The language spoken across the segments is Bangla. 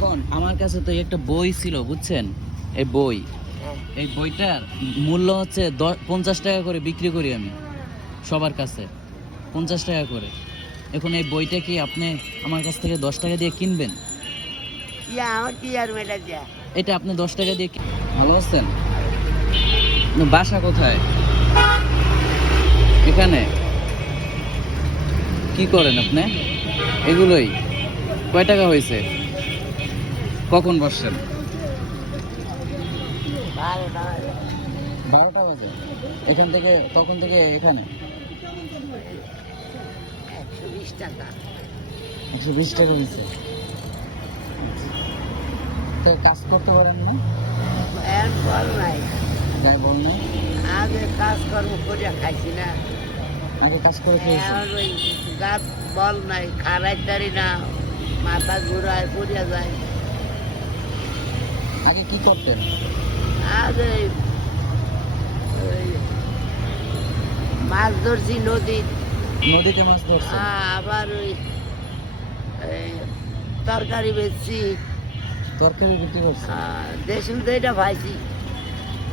এখন আমার কাছে তো একটা বই ছিল, বুঝছেন? এই বইটার মূল্য হচ্ছে 50 টাকা করে বিক্রি করি আমি সবার কাছে, 50 টাকা করে। এখন এই বইটা কি আপনি আমার কাছ থেকে 10 টাকা দিয়ে কিনবেন? আমার কি আর মেটা যা এটা আপনি 10 টাকা দিয়ে ভালো আছেন? বাসা কোথায়? এখানে? কি করেন আপনি? এগুলোই কয় টাকা হয়েছে? কখন বসছেন? 12টা বাজে। এখান থেকে তখন থেকে এখানে 120 টাকা 120 টাকা হয়েছে। তো কাজ করতে পারেন না? এর বল নাই, গায়ে বল না? আগে কাজ কর্ম করিয়া খাইছি না, আগে কাজ করে খেয়েছেন? এখন ওই গাছ বল নাই, খারাইতারি না, মাথা ঘুরায় পড়িয়া যায়। আগে কি করতেন? আগে ওই মাছ ধরছি নদীর, নদীতে মাছ ধরছেন? আবার ওই এই তরকারি বেচছি, তরকারি বিক্রি করছেন? দেশুন তো এটা পাইছি,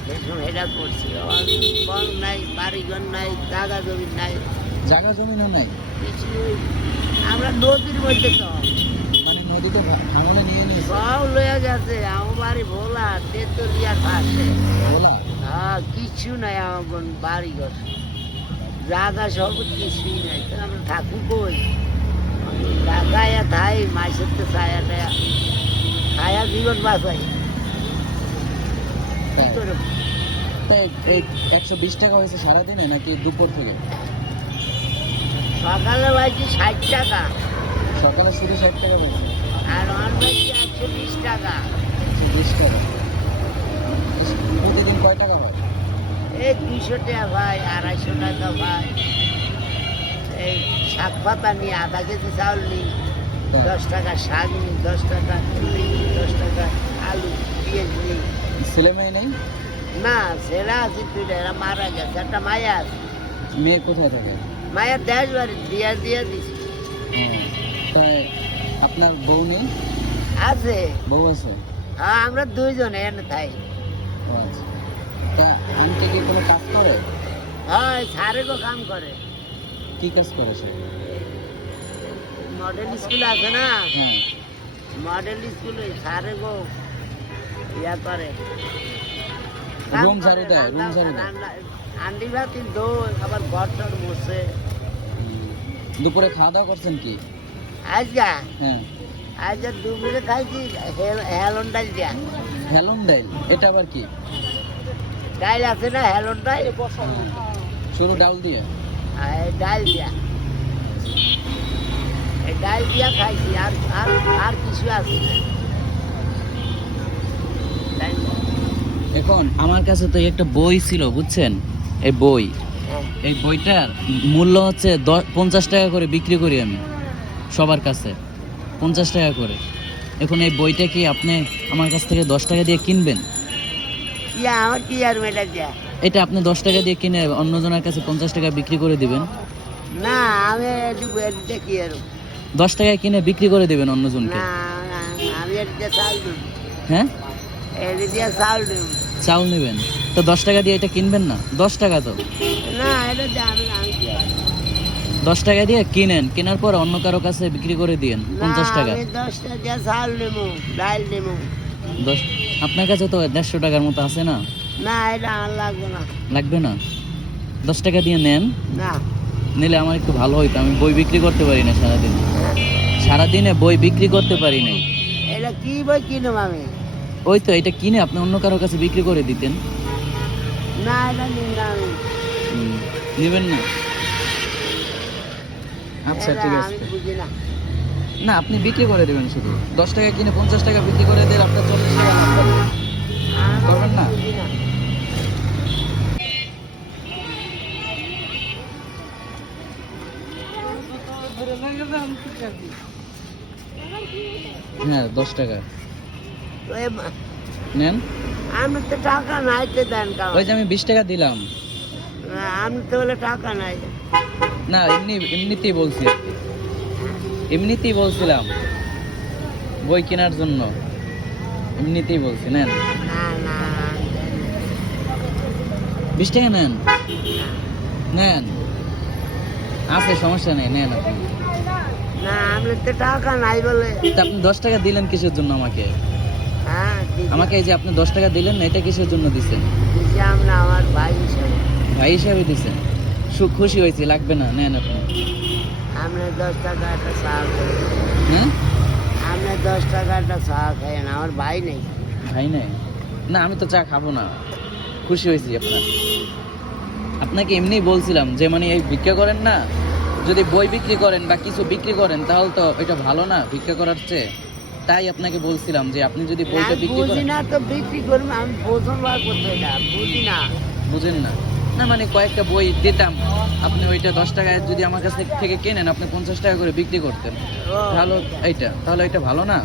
দেশুন এটা করছি। আমার বল নাই, বাড়িঘর নাই, জায়গা জমি নাই, জায়গা জমিনও নাই? কিছু। আমরা নদীর মধ্যে তো মানে নদীতে ভাঙনে নিয়ে নিয়েছে? সব লইয়া গেছে। আমার বাড়ি ভোলা, তেতুলিয়ার পাশে। বলা? কিছু নাই আমার বাড়িঘর, জায়গা সব কিছুই নাই। তো আমরা থাকুক কই? ঢাকায় থাই, মাসের তো ছায়া টায়া খায়া জীবন বাঁচাই। কি করে? এই 120 টাকা হয়েছে সারাদিনে নাকি দুপুর থেকে? সকালে পাইছি 60 টাকা, সকালে শুধু 60 টাকা হয়েছে? আর অন পাইছি 120 টাকা। 120 টাকা? প্রতিদিন কয় টাকা হয়? এই 200 টাকা ভাই, 250 টাকা ভাই। এই শাক পাতা নিয়ে আধা কেজি চাউল নিই, 10 টাকা শাক নিই, 10 টাকা তুলি, 10 টাকা আলু পেঁয়াজ নিই। ছেলে মেয়ে নেই? না, ছেলে আছে দুইটা, এরা মারা গেছে। একটা মায়া আছে। মেয়ে কোথায় থাকে? মায়ের দেশ বাড়ি দিয়া দিয়া দিছি। তাই আপনার বউ নেই? আছে, বউ আছে? আমরা দুইজনে এনে থাই। ও আচ্ছা। তা আন্টি কি কোনো কাজ করে? হয় সারে গো কাম করে। কি কাজ করে সে? মডেল স্কুল আছে না, হ্যাঁ। মডেল স্কুলে সারে গো ইয়া করে, রুম ঝাড়ু দেয়? রুম ঝাড়ু দেয়? আন্ডি ভাতি দো, আবার ঘর টর বসে। দুপুরে খাওয়া দাওয়া করছেন কি? আজকা হ্যাঁ। আজ দুপুরে খাইছি হেলন ডাল দিয়া। হেলন ডাইল? এটা আবার কি? ডাল আছে না, হেলন ডাল, শুধু ডাল দিয়ে? ডাল দিয়া, এই ডাল দিয়া খাইছি। আর আর আর কিছু আছে না। এখন আমার কাছে তো একটা বই ছিল, বুঝছেন? এই বইটার মূল্য হচ্ছে 50 টাকা করে বিক্রি করি আমি সবার কাছে, 50 টাকা করে। এখন এই বইটা কি আপনি আমার কাছ থেকে 10 টাকা দিয়ে কিনবেন? আমার কি আর মেটা যা এটা আপনি 10 টাকা দিয়ে কিনে অন্যজনের কাছে 50 টাকা বিক্রি করে দিবেন? না, আমি দেখি আর 10 টাকায় কিনে বিক্রি করে দিবেন অন্যজনকে? না, আমি এটা চাল দেব। হ্যাঁ, এটা দিয়ে চাল দেব। চাউল নেবেন তো 10 টাকা দিয়ে এটা কিনবেন না? 10 টাকা তো। না, এটা দিয়ে আমি আমি কি আর? 10 টাকা দিয়ে কিনেন, কেনার পর অন্য কারো কাছে বিক্রি করে দিয়েন 50 টাকা। আমি 10 টাকা দিয়ে চাল নেবো, ডাল নেবো। 10, আপনার কাছে তো 150 টাকার মতো আছে না? না, এটা আমার লাগবে না। লাগবে না? 10 টাকা দিয়ে নেন, না, নিলে আমার একটু ভালো হইতো। আমি বই বিক্রি করতে পারি না সারাদিন, সারাদিনে বই বিক্রি করতে পারি নাই। এটা কি বই কিনব আমি? ওই তো, এটা কিনে আপনি অন্য কারো কাছে বিক্রি করে দিতেন। না, এটা নিন না আমি। নেবেন না? আচ্ছা, এটা ঠিক আমি আছে। বুঝি না। না, আপনি বিক্রি করে দেবেন শুধু। 10 টাকা কিনে 50 টাকা বিক্রি করে দিলে আপনার 40 টাকা লাভ হবে। আমি করবেন না? বুঝি না। হ্যাঁ, 10 টাকা ওই নেন। আমি তো টাকা নাই, তো দেন ওই যে আমি 20 টাকা দিলাম। আমি তো বলে টাকা নাই। না, এমনিতেই বলছি, এমনিতেই বলছিলাম। বই কেনার জন্য? এমনিতেই বলছি, নেন। না না 20 টাকা নেন, না। নেন, আছে সমস্যা নেই, নেন আপনি। না আমি তো টাকা নাই বলে। তা আপনি 10 টাকা দিলেন কিসের জন্য আমাকে? হ্যাঁ আমাকে এই যে আপনি 10 টাকা দিলেন, এটা কিসের জন্য দিছেন? দিলাম না, আমার ভাই হিসাবে। ভাই হিসাবে দিছেন, খুশি হয়েছি, লাগবে না, নেন আপনি। আপনি 10 টাকা একটা চা খাই, হ্যাঁ, আপনি 10 টাকা একটা চা খাইয়েন, আমার ভাই নেই। ভাই নেই না, আমি তো চা খাবো না। খুশি হয়েছি আপনার। আপনাকে এমনিই বলছিলাম যে মানে এই ভিক্ষা করেন না, যদি বই বিক্রি করেন বা কিছু বিক্রি করেন তাহলে তো এটা ভালো না ভিক্ষা করার চেয়ে। তাই আপনাকে বলছিলাম যে আপনি যদি বইটা আমি বিক্রি বুঝি করেন। না তো বিক্রি করবো, আমি প্রথম বার করতে এটা বুঝি না। বুঝেন না? না মানে কয়েকটা বই দিতাম, আপনি ওইটা 10 টাকায় যদি আমার কাছ থেকে কেনেন, আপনি 50 টাকা করে বিক্রি করতেন, ও, তাহলে এটা ভালো না?